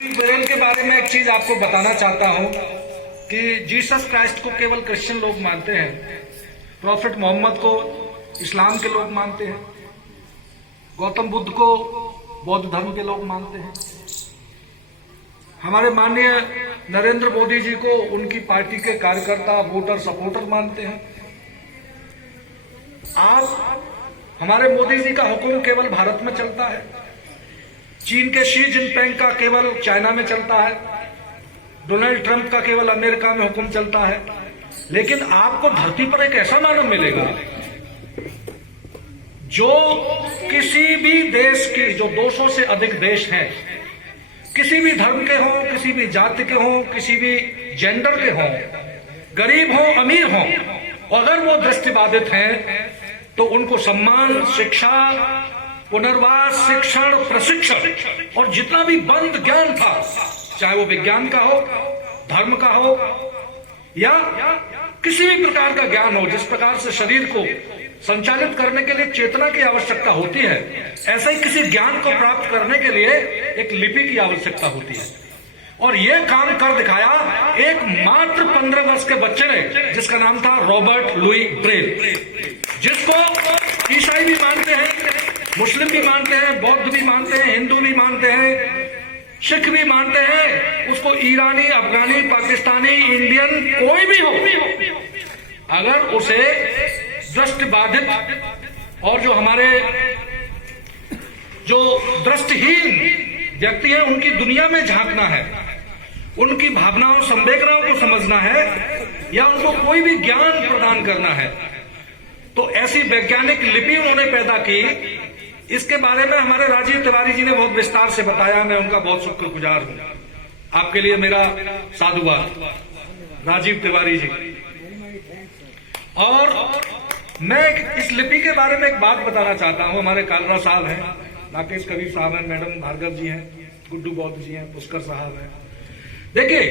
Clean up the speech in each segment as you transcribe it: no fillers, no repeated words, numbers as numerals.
Braille के बारे में एक चीज आपको बताना चाहता हूं कि जीसस क्राइस्ट को केवल क्रिश्चियन लोग मानते हैं, प्रॉफिट मोहम्मद को इस्लाम के लोग मानते हैं, गौतम बुद्ध को बौद्ध धर्म के लोग मानते हैं, हमारे माननीय नरेंद्र मोदी जी को उनकी पार्टी के कार्यकर्ता वोटर सपोर्टर मानते हैं। आज हमारे मोदी जी का हुक्म केवल भारत में चलता है, चीन के शी जिनपिंग का केवल चाइना में चलता है, डोनाल्ड ट्रंप का केवल अमेरिका में हुक्म चलता है। लेकिन आपको धरती पर एक ऐसा मानव मिलेगा जो किसी भी देश की, जो 200 से अधिक देश हैं, किसी भी धर्म के हों, किसी भी जाति के हों, किसी भी जेंडर के हों, गरीब हों अमीर हों, अगर वो दृष्टिबाधित हैं तो उनको सम्मान, शिक्षा, पुनर्वास, शिक्षण, प्रशिक्षण और जितना भी बंद ज्ञान था, चाहे वो विज्ञान का हो, धर्म का हो या किसी भी प्रकार का ज्ञान हो, जिस प्रकार से शरीर को संचालित करने के लिए चेतना की आवश्यकता होती है, ऐसा ही किसी ज्ञान को प्राप्त करने के लिए एक लिपि की आवश्यकता होती है। और यह काम कर दिखाया एक मात्र 15 वर्ष के बच्चे ने, जिसका नाम था रॉबर्ट लुई ब्रेल, जिसको ईसाई भी मानते हैं, मुस्लिम भी मानते हैं, बौद्ध भी मानते हैं, हिंदू भी मानते हैं, सिख भी मानते हैं, उसको ईरानी, अफगानी, पाकिस्तानी, इंडियन कोई भी हो, अगर उसे दृष्टिबाधित और जो हमारे जो दृष्टिहीन व्यक्ति हैं उनकी दुनिया में झांकना है, उनकी भावनाओं, संवेदनाओं को समझना है या उनको कोई भी ज्ञान प्रदान करना है, तो ऐसी वैज्ञानिक लिपि उन्होंने पैदा की। इसके बारे में हमारे राजीव तिवारी जी ने बहुत विस्तार से बताया, मैं उनका बहुत शुक्रगुजार हूं। आपके लिए मेरा साधुवाद राजीव तिवारी जी। और मैं इस लिपि के बारे में एक बात बताना चाहता हूं। हमारे कालरा साहब हैं, राकेश कबीर साहब हैं, मैडम भार्गव जी हैं, गुड्डू बौद्ध जी हैं, पुष्कर साहब हैं। देखिए,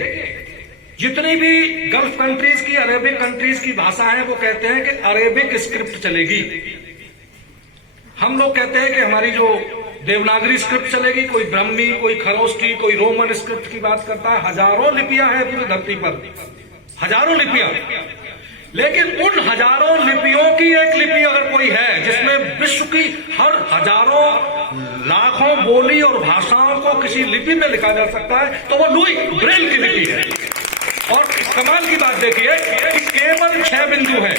जितनी भी गल्फ कंट्रीज की, अरेबिक कंट्रीज की भाषा है, वो कहते हैं कि अरेबिक स्क्रिप्ट चलेगी। हम लोग कहते हैं कि हमारी जो देवनागरी स्क्रिप्ट चलेगी, कोई ब्रह्मी, कोई खरोष्टी, कोई रोमन स्क्रिप्ट की बात करता है। हजारों लिपियां हैं पूरी धरती पर, हजारों लिपियां। लेकिन उन हजारों लिपियों की एक लिपि अगर कोई है जिसमें विश्व की हर हजारों लाखों बोली और भाषाओं को किसी लिपि में लिखा जा सकता है, तो वो लुई ब्रेल की लिपि है। और कमाल की बात देखिए कि केवल 6 बिंदु हैं,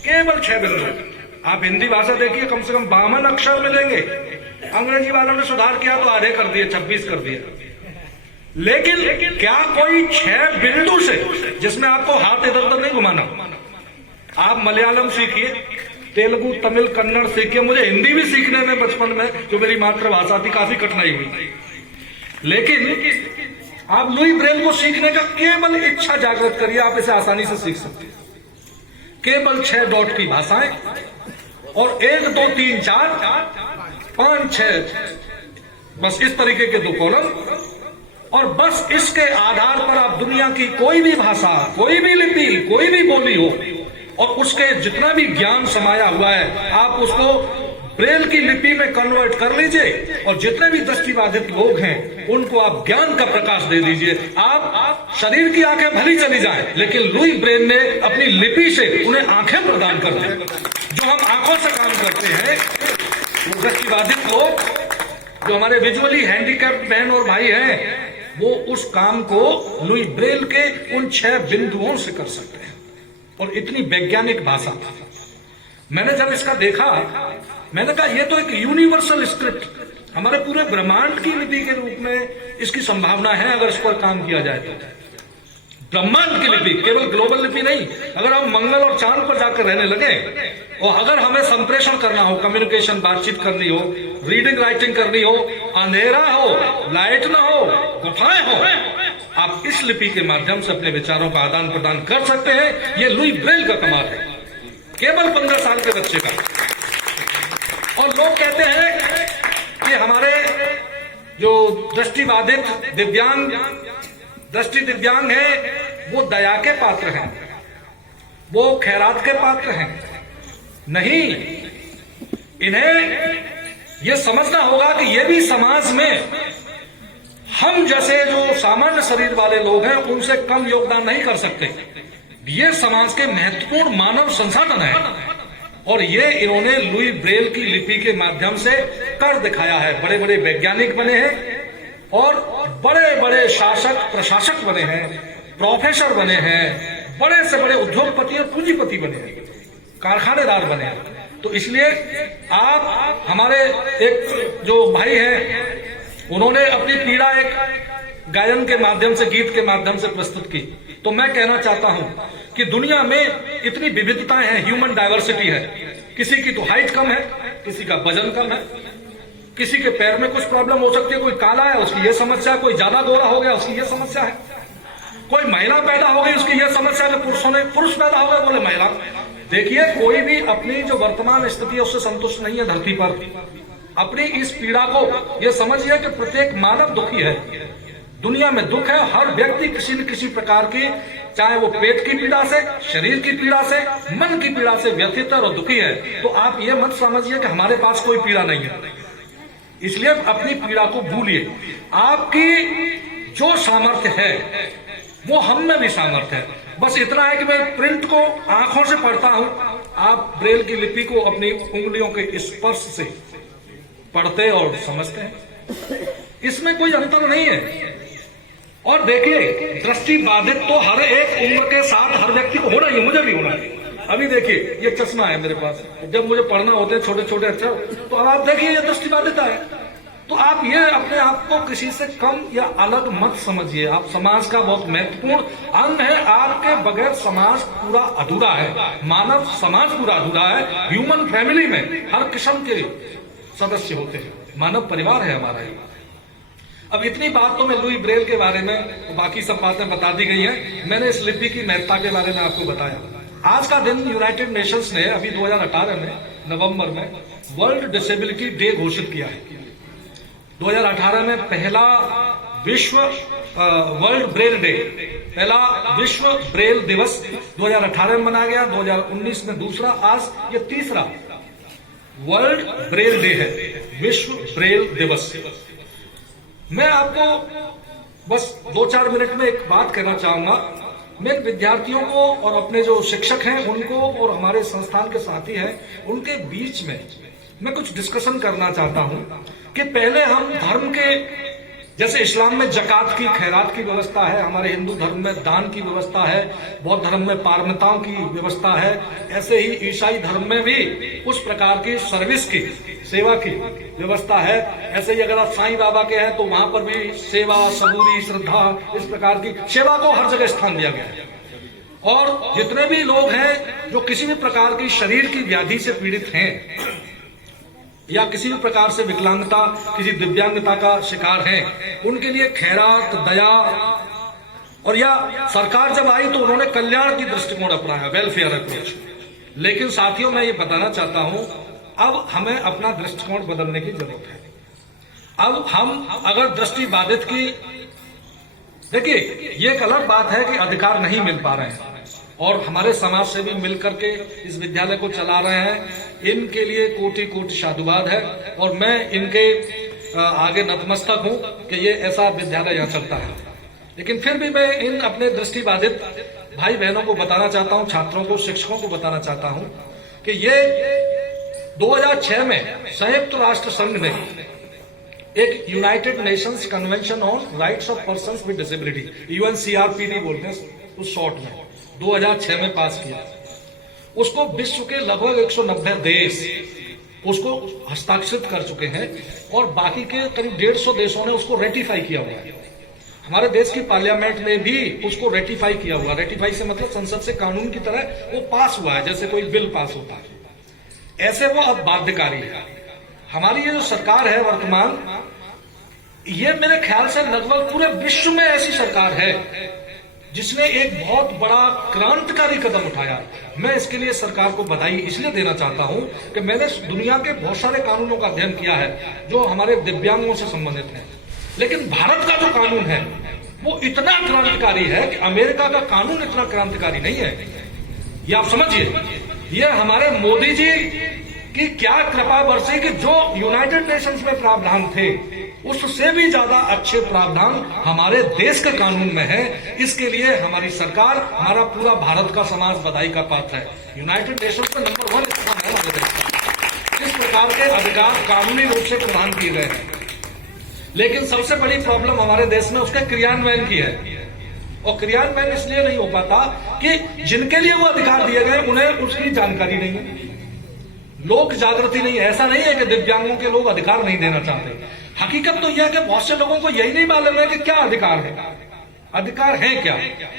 केवल 6 बिंदु। आप हिंदी भाषा देखिए, कम से कम 52 अक्षर मिलेंगे। अंग्रेजी वालों ने सुधार किया तो आधे कर दिए, 26 कर दिए। लेकिन क्या कोई 6 बिंदु से, जिसमें आपको हाथ इधर उधर नहीं घुमाना, आप मलयालम सीखिए, तेलुगु, तमिल, कन्नड़ सीखिए। मुझे हिंदी भी सीखने में बचपन में, जो मेरी मातृभाषा थी, काफी कठिनाई हुई। लेकिन आप लुई ब्रेल को सीखने का केवल इच्छा जागृत करिए, आप इसे आसानी से सीख सकते हैं। केवल 6 डॉट की भाषाएं और 1 2 3 4 5 6, बस इस तरीके के 2 कॉलम, और बस इसके आधार पर आप दुनिया की कोई भी भाषा, कोई भी लिपि, कोई भी बोली हो, और उसके जितना भी ज्ञान समाया हुआ है, आप उसको ब्रेल की लिपि में कन्वर्ट कर लीजिए। और जितने भी दृष्टिबाधित लोग हैं उनको आप ज्ञान का प्रकाश दे दीजिए। आप शरीर की आंखें भली चली जाए, लेकिन लुई ब्रेल ने अपनी लिपि से उन्हें आंखें प्रदान कर दी। जो हम आंखों से काम करते हैं, वो दृष्टिबाधित लोग, जो हमारे विजुअली हैंडीकैप्ड बहन और भाई हैं, वो उस काम को लुई ब्रेल के उन 6 बिंदुओं से कर सकते हैं। और इतनी वैज्ञानिक भाषा। मैंने जब इसका देखा, मैंने कहा ये तो एक यूनिवर्सल स्क्रिप्ट, हमारे पूरे ब्रह्मांड की लिपि के रूप में इसकी संभावना है अगर इस पर काम किया जाए तो। ब्रह्मांड की लिपि, केवल ग्लोबल लिपि नहीं। अगर हम मंगल और चांद पर जाकर रहने लगे और अगर हमें संप्रेषण करना हो, कम्युनिकेशन, बातचीत करनी हो, रीडिंग राइटिंग करनी हो, अंधेरा हो, लाइट ना हो, गुफाएं हो, आप इस लिपि के माध्यम से अपने विचारों का आदान प्रदान कर सकते हैं। ये लुई ब्रेल का कमाल है, केवल 15 साल के बच्चे का। और लोग कहते हैं कि हमारे जो दृष्टिबाधित, दिव्यांग, दृष्टि दिव्यांग है, वो दया के पात्र हैं, वो खैरात के पात्र हैं। नहीं, इन्हें यह समझना होगा कि ये भी समाज में हम जैसे जो सामान्य शरीर वाले लोग हैं उनसे कम योगदान नहीं कर सकते। ये समाज के महत्वपूर्ण मानव संसाधन है और ये इन्होंने लुई ब्रेल की लिपि के माध्यम से कर दिखाया है। बड़े बड़े वैज्ञानिक बने हैं और बड़े बड़े शासक प्रशासक बने हैं, प्रोफेसर बने हैं, बड़े से बड़े उद्योगपति और पूंजीपति बने हैं, कारखानेदार बने हैं। तो इसलिए आप हमारे एक जो भाई हैं उन्होंने अपनी पीड़ा एक गायन के माध्यम से, गीत के माध्यम से प्रस्तुत की। तो मैं कहना चाहता हूं कि दुनिया में इतनी विविधताएं हैं, ह्यूमन डायवर्सिटी है। किसी की तो हाइट कम है, किसी का वजन कम है, किसी के पैर में कुछ प्रॉब्लम हो सकती है, कोई काला है उसकी ये समस्या है, कोई ज्यादा गोरा हो गया उसकी ये समस्या है, कोई महिला पैदा हो गई उसकी ये समस्या है, पुरुष पैदा हो गए बोले महिला। देखिए कोई भी अपनी जो वर्तमान स्थिति है उससे संतुष्ट नहीं है धरती पर। अपनी इस पीड़ा को ये समझिए कि प्रत्येक मानव दुखी है, दुनिया में दुख है। हर व्यक्ति किसी न किसी प्रकार की, चाहे वो पेट की पीड़ा से, शरीर की पीड़ा से, मन की पीड़ा से व्यथित और दुखी है। तो आप ये मत समझिए कि हमारे पास कोई पीड़ा नहीं है, इसलिए अपनी पीड़ा को भूलिए। आपकी जो सामर्थ्य है वो हम में भी सामर्थ्य है। बस इतना है कि मैं प्रिंट को आंखों से पढ़ता हूं, आप ब्रेल की लिपि को अपनी उंगलियों के स्पर्श से पढ़ते और समझते हैं, इसमें कोई अंतर नहीं है। और देखिए दृष्टि बाधित तो हर एक उम्र के साथ हर व्यक्ति को होना ही, मुझे भी होना है। अभी देखिए ये चश्मा है मेरे पास, जब मुझे पढ़ना होते हैं छोटे छोटे अक्षर, तो अब आप देखिए ये दृष्टि बाधिता है। तो आप ये अपने आप को किसी से कम या अलग मत समझिए। आप समाज का बहुत महत्वपूर्ण अंग है, आपके बगैर समाज पूरा अधूरा है, मानव समाज पूरा अधूरा है। ह्यूमन फैमिली में हर किस्म के सदस्य होते हैं, मानव परिवार है हमारा ये। अब इतनी बात तो मैं लुई ब्रेल के बारे में, बाकी सब बातें बता दी गई हैं। मैंने इस लिपि की महत्ता के बारे में आपको बताया। आज का दिन यूनाइटेड नेशंस ने अभी 2018 में नवंबर में वर्ल्ड डिसेबिलिटी डे घोषित किया है। 2018 में पहला विश्व वर्ल्ड ब्रेल डे, पहला विश्व ब्रेल दिवस 2018 में मनाया गया, 2019 में दूसरा, आज ये तीसरा वर्ल्ड ब्रेल डे है, विश्व ब्रेल दिवस। मैं आपको बस 2-4 मिनट में एक बात कहना चाहूंगा। मैं विद्यार्थियों को और अपने जो शिक्षक हैं उनको और हमारे संस्थान के साथी हैं उनके बीच में मैं कुछ डिस्कशन करना चाहता हूं कि पहले हम धर्म के, जैसे इस्लाम में जकात की, खैरात की व्यवस्था है, हमारे हिंदू धर्म में दान की व्यवस्था है, बौद्ध धर्म में पारमिताओं की व्यवस्था है, ऐसे ही ईसाई धर्म में भी उस प्रकार की सर्विस की, सेवा की व्यवस्था है। ऐसे ही अगर आप साईं बाबा के हैं तो वहां पर भी सेवा, सबूरी, श्रद्धा, इस प्रकार की सेवा को हर जगह स्थान दिया गया है। और जितने भी लोग हैं जो किसी भी प्रकार की शरीर की व्याधि से पीड़ित हैं या किसी भी प्रकार से विकलांगता, किसी दिव्यांगता का शिकार हैं, उनके लिए खैरात, दया, और या सरकार जब आई तो उन्होंने कल्याण की दृष्टिकोण अपनाया, वेलफेयर अप्रोच। लेकिन साथियों मैं ये बताना चाहता हूं, अब हमें अपना दृष्टिकोण बदलने की जरूरत है। अब हम अगर दृष्टि बाधित की, देखिए ये एक अलग बात है कि अधिकार नहीं मिल पा रहे हैं और हमारे समाज से भी मिलकर के इस विद्यालय को चला रहे हैं, इनके लिए कोटि कोटि साधुवाद है और मैं इनके आगे नतमस्तक हूं कि ये ऐसा विद्यालय यहाँ चलता है। लेकिन फिर भी मैं इन अपने दृष्टिबाधित भाई बहनों को बताना चाहता हूं, छात्रों को, शिक्षकों को बताना चाहता हूं कि ये 2006 में संयुक्त राष्ट्र संघ ने एक United Nations convention on rights of persons with disability, UNCRPD बोलते हैं उस शॉर्ट में, 2006 में पास किया। उसको विश्व के लगभग 190 देश उसको हस्ताक्षरित कर चुके हैं और बाकी के करीब 150 देशों ने उसको रेटिफाई किया हुआ है। हमारे देश की पार्लियामेंट में भी उसको रेटिफाई किया हुआ। रेटिफाई से मतलब संसद से कानून की तरह वो पास हुआ है, जैसे कोई बिल पास होता है, ऐसे वो अब बाध्यकारी है। हमारी ये जो सरकार है वर्तमान, ये मेरे ख्याल से लगभग पूरे विश्व में ऐसी सरकार है जिसने एक बहुत बड़ा क्रांतिकारी कदम उठाया। मैं इसके लिए सरकार को बधाई इसलिए देना चाहता हूं कि मैंने दुनिया के बहुत सारे कानूनों का अध्ययन किया है जो हमारे दिव्यांगों से संबंधित हैं, लेकिन भारत का जो कानून है वो इतना क्रांतिकारी है कि अमेरिका का कानून इतना क्रांतिकारी नहीं है। ये आप समझिए, ये हमारे मोदी जी की क्या कृपा बरसी कि जो यूनाइटेड नेशंस में प्रावधान थे उससे भी ज्यादा अच्छे प्रावधान हमारे देश के कानून में है। इसके लिए हमारी सरकार, हमारा पूरा भारत का समाज बधाई का पात्र है। यूनाइटेड नेशंस में नंबर 1 स्थान है हमारे देश का। इस प्रकार के अधिकार कानूनी रूप से प्रदान किए गए हैं, लेकिन सबसे बड़ी प्रॉब्लम हमारे देश में उसके क्रियान्वयन की है। और क्रियान्वयन इसलिए नहीं हो पाता कि जिनके लिए वो अधिकार दिए गए उन्हें उसकी जानकारी नहीं है, लोक जागृति नहीं है। ऐसा नहीं है कि दिव्यांगों के लोग अधिकार नहीं देना चाहते। हकीकत तो यह है कि बहुत से लोगों को यही नहीं मालूम है कि क्या अधिकार है, अधिकार है क्या।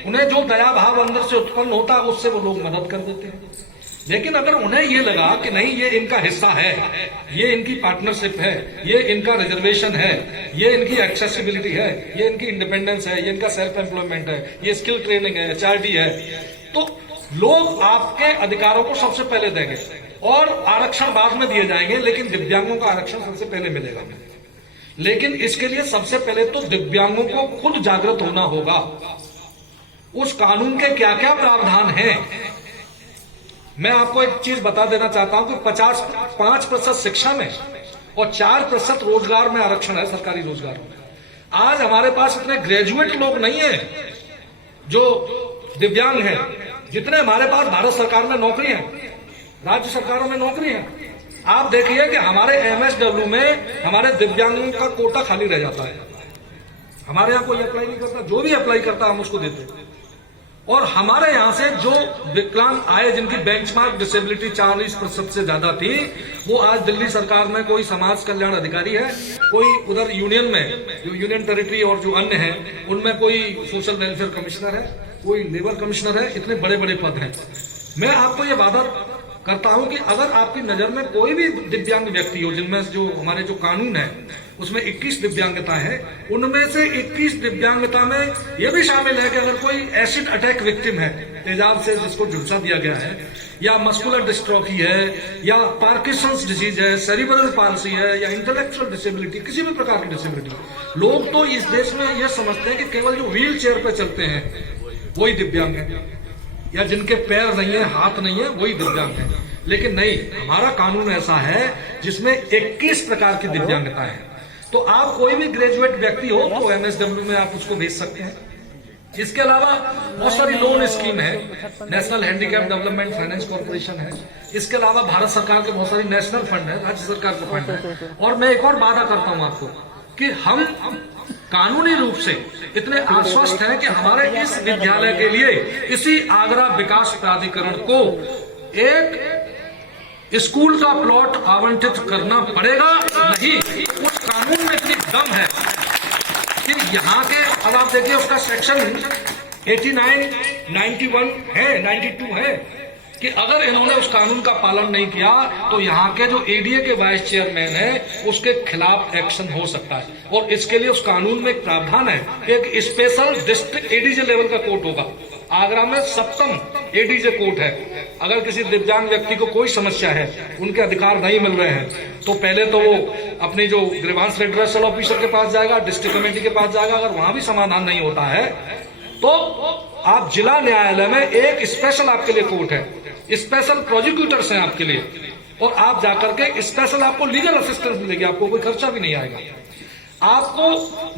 उन्हें जो दया भाव अंदर से उत्पन्न होता है उससे वो लोग मदद कर देते हैं। लेकिन अगर उन्हें ये लगा कि नहीं ये इनका हिस्सा है, ये इनकी पार्टनरशिप है, ये इनका रिजर्वेशन है, ये इनकी एक्सेसिबिलिटी है, ये इनकी इंडिपेंडेंस है, ये इनका सेल्फ एम्प्लॉयमेंट है, ये स्किल ट्रेनिंग है, HRD है, तो लोग आपके अधिकारों को सबसे पहले देंगे और आरक्षण बाद में दिए जाएंगे, लेकिन दिव्यांगों का आरक्षण सबसे पहले मिलेगा। लेकिन इसके लिए सबसे पहले तो दिव्यांगों को खुद जागृत होना होगा। उस कानून के क्या क्या प्रावधान हैं, मैं आपको एक चीज बता देना चाहता हूं कि 5% शिक्षा में और 4% रोजगार में आरक्षण है, सरकारी रोजगार में। आज हमारे पास इतने ग्रेजुएट लोग नहीं है जो दिव्यांग हैं, जितने हमारे पास भारत सरकार में नौकरी है, राज्य सरकारों में नौकरी है। आप देखिए कि हमारे MSW में हमारे दिव्यांगों का कोटा खाली रह जाता है। हमारे यहाँ कोई अप्लाई नहीं करता, जो भी अप्लाई करता हम उसको देते हैं। और हमारे यहां से जो विकलांग आए जिनकी बेंचमार्क डिसेबिलिटी 40% से ज्यादा थी, वो आज दिल्ली सरकार में कोई समाज कल्याण अधिकारी है, कोई उधर यूनियन में जो यूनियन टेरिटरी और जो अन्य हैं उनमें कोई सोशल वेलफेयर कमिश्नर है, कोई लेबर कमिश्नर है। इतने बड़े बड़े पद हैं। मैं आपको ये वादा करता हूं कि अगर आपकी नजर में कोई भी दिव्यांग व्यक्ति हो, जिनमें जो हमारे जो कानून है उसमें 21 दिव्यांगता है, उनमें से 21 दिव्यांगता में यह भी शामिल है कि अगर कोई एसिड अटैक विक्टिम है, तेजाब से जिसको झुलसा दिया गया है, या मस्कुलर डिस्ट्रोफी है, या पार्किंसंस डिजीज है, सेरिब्रल पाल्सी है, या इंटेलेक्चुअल डिसेबिलिटी, किसी भी प्रकार की डिसेबिलिटी, लोग तो इस देश में यह समझते हैं कि केवल जो व्हील चेयर पर चलते हैं वही दिव्यांग है, या जिनके पैर नहीं है, हाथ नहीं है, वही दिव्यांग है। लेकिन नहीं, हमारा कानून ऐसा है जिसमें 21 प्रकार की दिव्यांगता है। तो आप कोई भी ग्रेजुएट व्यक्ति हो तो MSW में आप उसको भेज सकते हैं। इसके अलावा बहुत सारी लोन स्कीम है, national handicap development finance corporation है। इसके अलावा भारत सरकार के बहुत सारी नेशनल फंड है, राज्य सरकार के फंड है। और मैं एक और वादा करता हूं आपको कि हम कानूनी रूप से इतने आश्वस्त हैं कि हमारे इस विद्यालय के लिए इसी आगरा विकास प्राधिकरण को एक स्कूल का प्लॉट आवंटित करना पड़ेगा। नहीं, उस कानून में इतनी दम है कि यहाँ के, अब आप देखिए उसका सेक्शन 89, 91 है, 92 है कि अगर इन्होंने उस कानून का पालन नहीं किया तो यहाँ के जो ADA के वाइस चेयरमैन है उसके खिलाफ एक्शन हो सकता है। और इसके लिए उस कानून में एक प्रावधान है, एक स्पेशल डिस्ट्रिक्ट ADJ लेवल का कोर्ट होगा। आगरा में 7th ADJ कोर्ट है। अगर किसी दिव्यांग व्यक्ति को कोई समस्या है, उनके अधिकार नहीं मिल रहे हैं, तो पहले तो वो अपनी जो ग्रीवांस रेड्रेसल ऑफिसर के पास जाएगा, डिस्ट्रिक्ट कमेटी के पास जाएगा। अगर वहां भी समाधान नहीं होता है तो आप जिला न्यायालय में एक स्पेशल आपके लिए कोर्ट है, स्पेशल प्रोसिक्यूटर्स हैं आपके लिए, और आप जाकर के स्पेशल आपको लीगल असिस्टेंस मिलेगी, आपको कोई खर्चा भी नहीं आएगा। आपको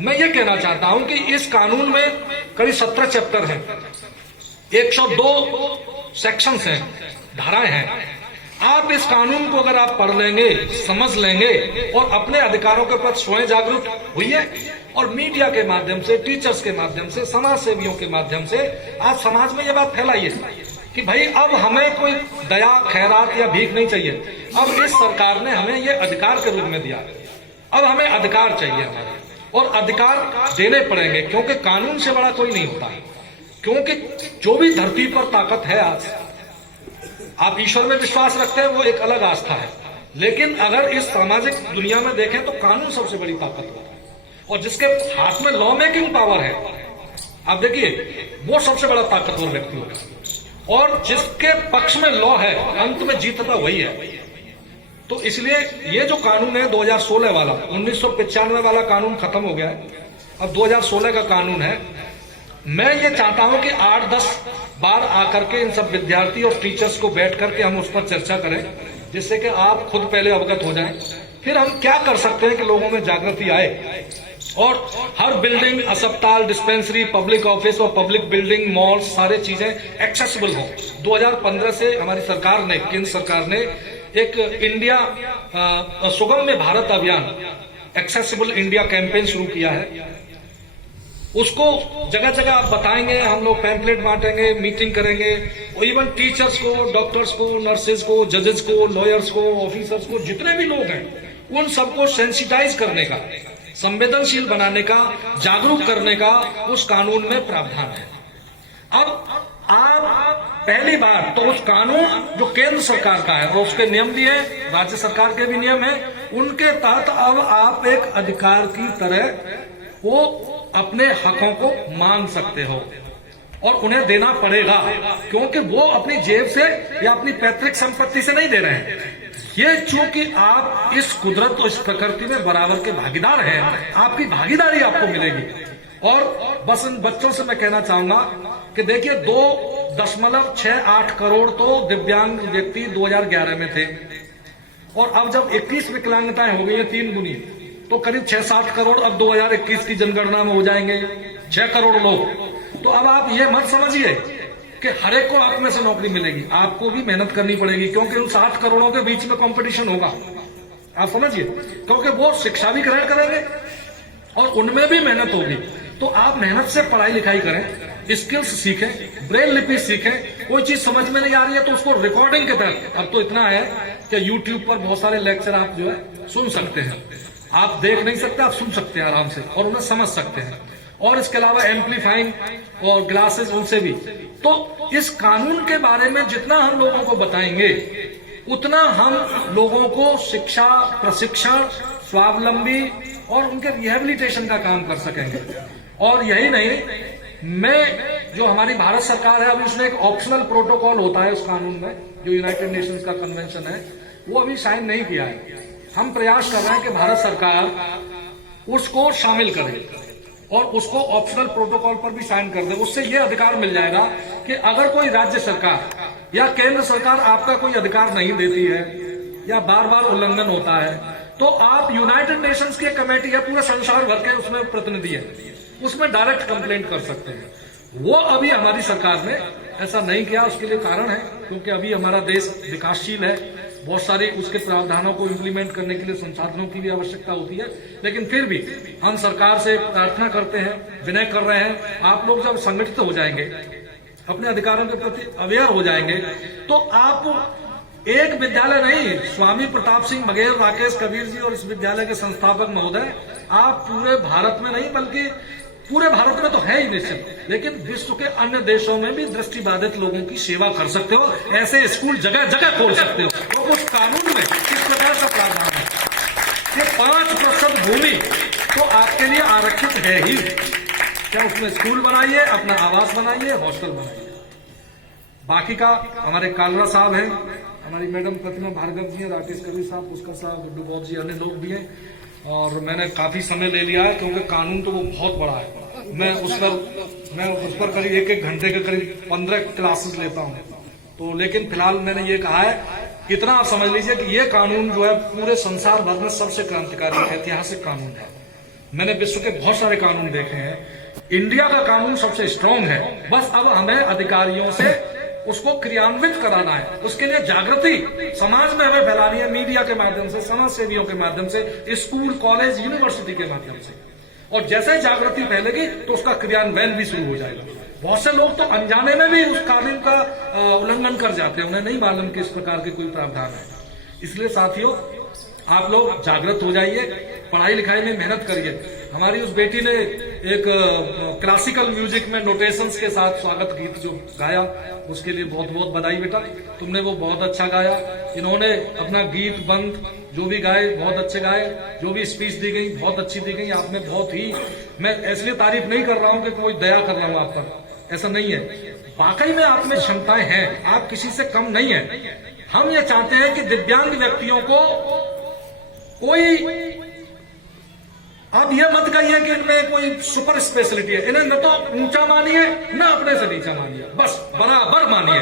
मैं ये कहना चाहता हूं कि इस कानून में करीब 17 चैप्टर हैं, 102 सेक्शंस हैं, धाराएं हैं। आप इस कानून को अगर आप पढ़ लेंगे, समझ लेंगे और अपने अधिकारों के प्रति स्वयं जागरूक हुई और मीडिया के माध्यम से, टीचर्स के माध्यम से, समाज सेवियों के माध्यम से आप समाज में ये बात फैलाइए कि भाई अब हमें कोई दया, खैरात या भीख नहीं चाहिए। अब इस सरकार ने हमें ये अधिकार के रूप में दिया, अब हमें अधिकार चाहिए हमारे, और अधिकार देने पड़ेंगे, क्योंकि कानून से बड़ा कोई नहीं होता। क्योंकि जो भी धरती पर ताकत है, आज आप ईश्वर में विश्वास रखते हैं, वो एक अलग आस्था है, लेकिन अगर इस सामाजिक दुनिया में देखें तो कानून सबसे बड़ी ताकत होता है। और जिसके हाथ में लॉ मेकिंग पावर है, आप देखिए, वो सबसे बड़ा ताकतवर व्यक्ति होगा। और जिसके पक्ष में लॉ है, अंत में जीतता वही है। तो इसलिए ये जो कानून है 2016 वाला, 1995 वाला कानून खत्म हो गया है, अब 2016 का कानून है। मैं ये चाहता हूं कि 8-10 बार आकर के इन सब विद्यार्थी और टीचर्स को बैठ करके हम उस पर चर्चा करें, जिससे कि आप खुद पहले अवगत हो जाएं फिर हम क्या कर सकते हैं कि लोगों में जागृति आए और हर बिल्डिंग, अस्पताल, डिस्पेंसरी, पब्लिक ऑफिस और पब्लिक बिल्डिंग, मॉल, सारे चीजें एक्सेसिबल हो। 2015 से हमारी सरकार ने, केंद्र सरकार ने एक इंडिया सुगम्य भारत अभियान, एक्सेसिबल इंडिया कैंपेन शुरू किया है। उसको जगह जगह आप बताएंगे, हम लोग पैम्पलेट बांटेंगे, मीटिंग करेंगे, और इवन टीचर्स को, डॉक्टर्स को, नर्सेज को, जजेस को, लॉयर्स को, ऑफिसर्स को, जितने भी लोग हैं उन सबको सेंसिटाइज करने का, संवेदनशील बनाने का, जागरूक करने का उस कानून में प्रावधान है। अब आप पहली बार तो उस कानून जो केंद्र सरकार का है और उसके नियम भी है, राज्य सरकार के भी नियम है, उनके तहत अब आप एक अधिकार की तरह वो अपने हकों को मांग सकते हो और उन्हें देना पड़ेगा, क्योंकि वो अपनी जेब से या अपनी पैतृक संपत्ति से नहीं दे रहे हैं। ये चूंकि आप इस कुदरत और इस प्रकृति में बराबर के भागीदार हैं, आपकी भागीदारी आपको मिलेगी। और बस इन बच्चों से मैं कहना चाहूंगा कि देखिए 2.68 करोड़ तो दिव्यांग व्यक्ति 2011 में थे, और अब जब 21 विकलांगताएं हो गई है 3 गुनी, तो करीब 6-7 करोड़ अब 2021 की जनगणना में हो जाएंगे 6 करोड़ लोग। तो अब आप ये मत समझिए कि हर एक को आप में से नौकरी मिलेगी, आपको भी मेहनत करनी पड़ेगी, क्योंकि उन 60 करोड़ों के बीच में कंपटीशन होगा, आप समझिए, क्योंकि वो शिक्षा भी ग्रहण करेंगे और उनमें भी मेहनत होगी। तो आप मेहनत से पढ़ाई लिखाई करें, स्किल्स सीखें, ब्रेल लिपि सीखें। कोई चीज समझ में नहीं आ रही है तो उसको रिकॉर्डिंग के तहत, अब तो इतना है कि यूट्यूब पर बहुत सारे लेक्चर आप जो है सुन सकते हैं, आप देख नहीं सकते, आप सुन सकते हैं आराम से और उन्हें समझ सकते हैं। और इसके अलावा एम्पलीफाइंग और ग्लासेस, उनसे भी। तो इस कानून के बारे में जितना हम लोगों को बताएंगे उतना हम लोगों को शिक्षा, प्रशिक्षण, स्वावलंबी और उनके रिहेबिलिटेशन का काम कर सकेंगे। और यही नहीं, मैं जो हमारी भारत सरकार है, अभी उसने एक ऑप्शनल प्रोटोकॉल होता है उस कानून में, जो यूनाइटेड नेशंस का कन्वेंशन है, वो अभी साइन नहीं किया है। हम प्रयास कर रहे हैं कि भारत सरकार उसको शामिल करे और उसको ऑप्शनल प्रोटोकॉल पर भी साइन कर दे। उससे यह अधिकार मिल जाएगा कि अगर कोई राज्य सरकार या केंद्र सरकार आपका कोई अधिकार नहीं देती है या बार बार उल्लंघन होता है, तो आप यूनाइटेड नेशंस की कमेटी है, पूरे संसार भर के उसमें प्रतिनिधि है, उसमें डायरेक्ट कंप्लेंट कर सकते हैं। वो अभी हमारी सरकार ने ऐसा नहीं किया। उसके लिए कारण है क्योंकि अभी हमारा देश विकासशील है, बहुत सारे उसके प्रावधानों को इंप्लीमेंट करने के लिए संसाधनों की भी आवश्यकता होती है। लेकिन फिर भी हम सरकार से प्रार्थना करते हैं, विनय कर रहे हैं, आप लोग जब संगठित हो जाएंगे, अपने अधिकारों के प्रति अवेयर हो जाएंगे, तो आप एक विद्यालय नहीं, स्वामी प्रताप सिंह बघेल, राकेश कबीर जी और इस विद्यालय के संस्थापक महोदय, आप पूरे भारत में नहीं बल्कि पूरे भारत में तो है ही निश्चित, लेकिन विश्व के अन्य देशों में भी दृष्टिबाधित लोगों की सेवा कर सकते हो। ऐसे स्कूल जगह जगह खोल सकते हो। तो उस कानून में इस प्रकार का प्रावधान है कि 5% भूमि तो आपके लिए आरक्षित है ही। क्या उसमें स्कूल बनाइए, अपना आवास बनाइए, हॉस्टल बनाइए। बाकी का हमारे कालरा साहब हैं, हमारी मैडम प्रतिमा भार्गव जी हैं, राकेश कबीर साहब, पुष्कर साहब, गुड्डू बॉब जी, अन्य लोग भी हैं। और मैंने काफी समय ले लिया है क्योंकि कानून तो वो बहुत बड़ा है। मैं उस पर करीब 1-1 घंटे के करीब 15 क्लासेस लेता हूँ। तो लेकिन फिलहाल मैंने ये कहा है, इतना आप समझ लीजिए कि ये कानून जो है पूरे संसार भर में सबसे क्रांतिकारी ऐतिहासिक कानून है। मैंने विश्व के बहुत सारे कानून देखे हैं, इंडिया का कानून सबसे स्ट्रांग है। बस अब हमें अधिकारियों से उसको क्रियान्वित कराना है, उसके लिए जागृति समाज में हमें फैलानी है, मीडिया के माध्यम से, समाज सेवियों के माध्यम से, स्कूल, कॉलेज, यूनिवर्सिटी के माध्यम से। और जैसे ही जागृति फैलेगी तो उसका क्रियान्वयन भी शुरू हो जाएगा। बहुत से लोग तो अनजाने में भी उस कानून का उल्लंघन कर जाते हैं, उन्हें नहीं मालूम कि इस प्रकार के कोई प्रावधान है। इसलिए साथियों, आप लोग जागृत हो जाइए, पढ़ाई लिखाई में मेहनत करिए। हमारी उस बेटी ने एक क्लासिकल म्यूजिक में नोटेशंस के साथ स्वागत गीत जो गाया, उसके लिए बहुत बहुत बधाई बेटा, तुमने वो बहुत अच्छा गाया। इन्होंने अपना गीत बंद जो भी गाए बहुत अच्छे गाए, जो भी स्पीच दी गई बहुत अच्छी दी गई। आपने बहुत ही, मैं इसलिए तारीफ नहीं कर रहा हूं कि कोई दया कर रहा हूं आप पर, ऐसा नहीं है। वाकई में आप में क्षमताएं हैं, आप किसी से कम नहीं है। हम ये चाहते हैं कि दिव्यांग व्यक्तियों को कोई, अब यह मत कहिए कि इनमें कोई सुपर स्पेशलिटी है, इन्हें न तो ऊंचा मानिए न अपने से नीचा मानिए, बस बराबर मानिए।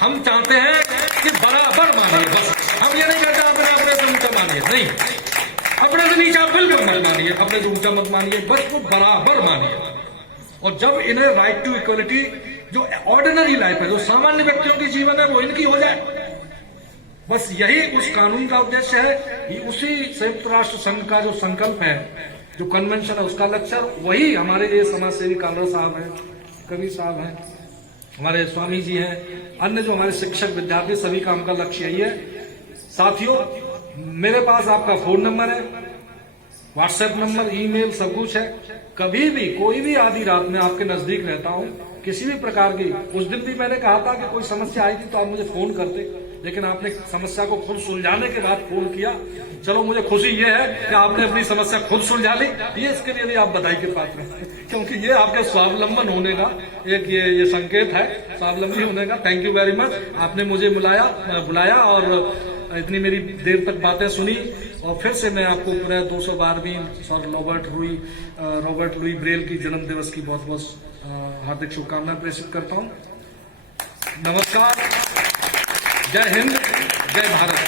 हम चाहते हैं कि बराबर मानिए, बस। हम ये नहीं कहते अपने से ऊंचा मानिए, नहीं। अपने से नीचा बिल्कुल मत मानिए, अपने से ऊंचा मत मानिए, बस को बराबर मानिए। और जब इन्हें राइट टू इक्वलिटी, जो ऑर्डिनरी लाइफ है, जो सामान्य व्यक्तियों की जीवन है, वो इनकी हो जाए, बस यही उस कानून का उद्देश्य है। उसी संयुक्त राष्ट्र संघ का जो संकल्प है, जो कन्वेंशन है, उसका लक्ष्य वही। हमारे ये समाज सेवी कालरा साहब हैं, कबीर साहब हैं, हमारे स्वामी जी हैं, अन्य जो हमारे शिक्षक विद्यार्थी, सभी का उनका लक्ष्य यही है। साथियों, मेरे पास आपका फोन नंबर है, व्हाट्सएप नंबर, ईमेल, सब कुछ है। कभी भी कोई भी आधी रात में आपके नजदीक रहता हूं, किसी भी प्रकार की। उस दिन भी मैंने कहा था कि कोई समस्या आई थी तो आप मुझे फोन करते, लेकिन आपने समस्या को खुद सुलझाने के बाद फोन किया। चलो, मुझे खुशी ये है कि आपने अपनी समस्या खुद सुलझा ली, ये इसके लिए भी आप बधाई के पात्र हैं, क्योंकि ये आपके स्वावलंबन होने का एक ये संकेत है, स्वावलंबी होने का। थैंक यू वेरी मच, आपने मुझे बुलाया और इतनी मेरी देर तक बातें सुनी। और फिर से मैं आपको पूरा 212वीं सर रॉबर्ट लुई ब्रेल की जन्म दिवस की बहुत बहुत हार्दिक शुभकामनाएं प्रेषित करता हूं। नमस्कार, जय हिंद, जय भारत।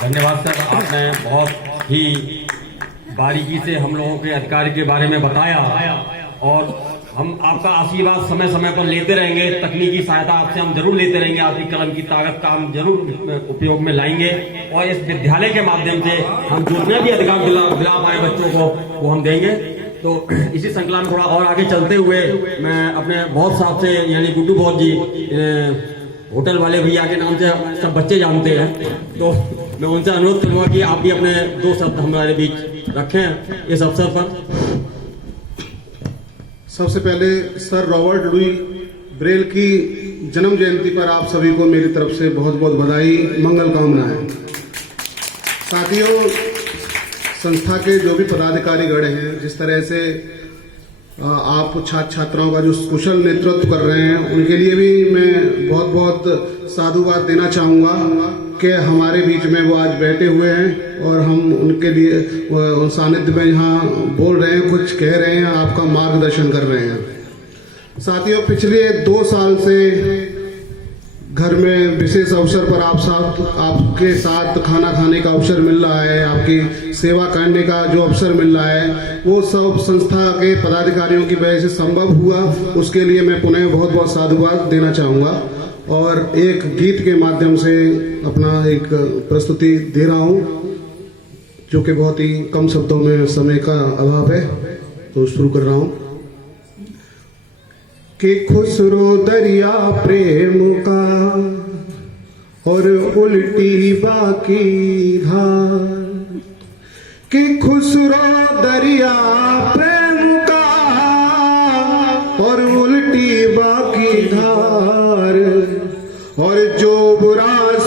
धन्यवाद सर, आपने बहुत ही बारीकी से हम लोगों के अधिकार के बारे में बताया और हम आपका आशीर्वाद समय समय पर लेते रहेंगे। तकनीकी सहायता आपसे हम जरूर लेते रहेंगे, आपकी कलम की ताकत का हम जरूर उपयोग में लाएंगे और इस विद्यालय के माध्यम से हम जितने भी अधिकार दिला पाए बच्चों को वो हम देंगे। तो इसी श्रृंखला में थोड़ा और आगे चलते हुए मैं अपने बहुत साहब से, यानी गुड्डू बहुत जी, होटल वाले भैया के नाम से सब बच्चे जानते हैं, तो मैं उनसे अनुरोध करूंगा कि आप भी अपने 2 शब्द हमारे बीच रखें इस अवसर पर। सबसे पहले सर रॉबर्ट लुई ब्रेल की जन्म जयंती पर आप सभी को मेरी तरफ से बहुत बहुत बधाई, मंगल कामनाएं। साथियों, संस्था के जो भी पदाधिकारी गण हैं, जिस तरह से आप छात्र छात्राओं का जो कुशल नेतृत्व कर रहे हैं, उनके लिए भी मैं बहुत बहुत साधुवाद देना चाहूँगा कि हमारे बीच में वो आज बैठे हुए हैं और हम उनके लिए उन सानिध्य में यहाँ बोल रहे हैं, कुछ कह रहे हैं, आपका मार्गदर्शन कर रहे हैं। साथियों, पिछले 2 साल से घर में विशेष अवसर पर आपके साथ खाना खाने का अवसर मिल रहा है, आपकी सेवा करने का जो अवसर मिल रहा है, वो सब संस्था के पदाधिकारियों की वजह से संभव हुआ। उसके लिए मैं पुनः बहुत बहुत साधुवाद देना चाहूँगा और एक गीत के माध्यम से अपना एक प्रस्तुति दे रहा हूँ, जो कि बहुत ही कम शब्दों में समय का अभाव है, तो शुरू कर रहा हूँ। कि खुसरो दरिया प्रेम का और उल्टी बाकी धार, कि खुसरो दरिया प्रेम का और उल्टी बाकी धार, और जो बुरा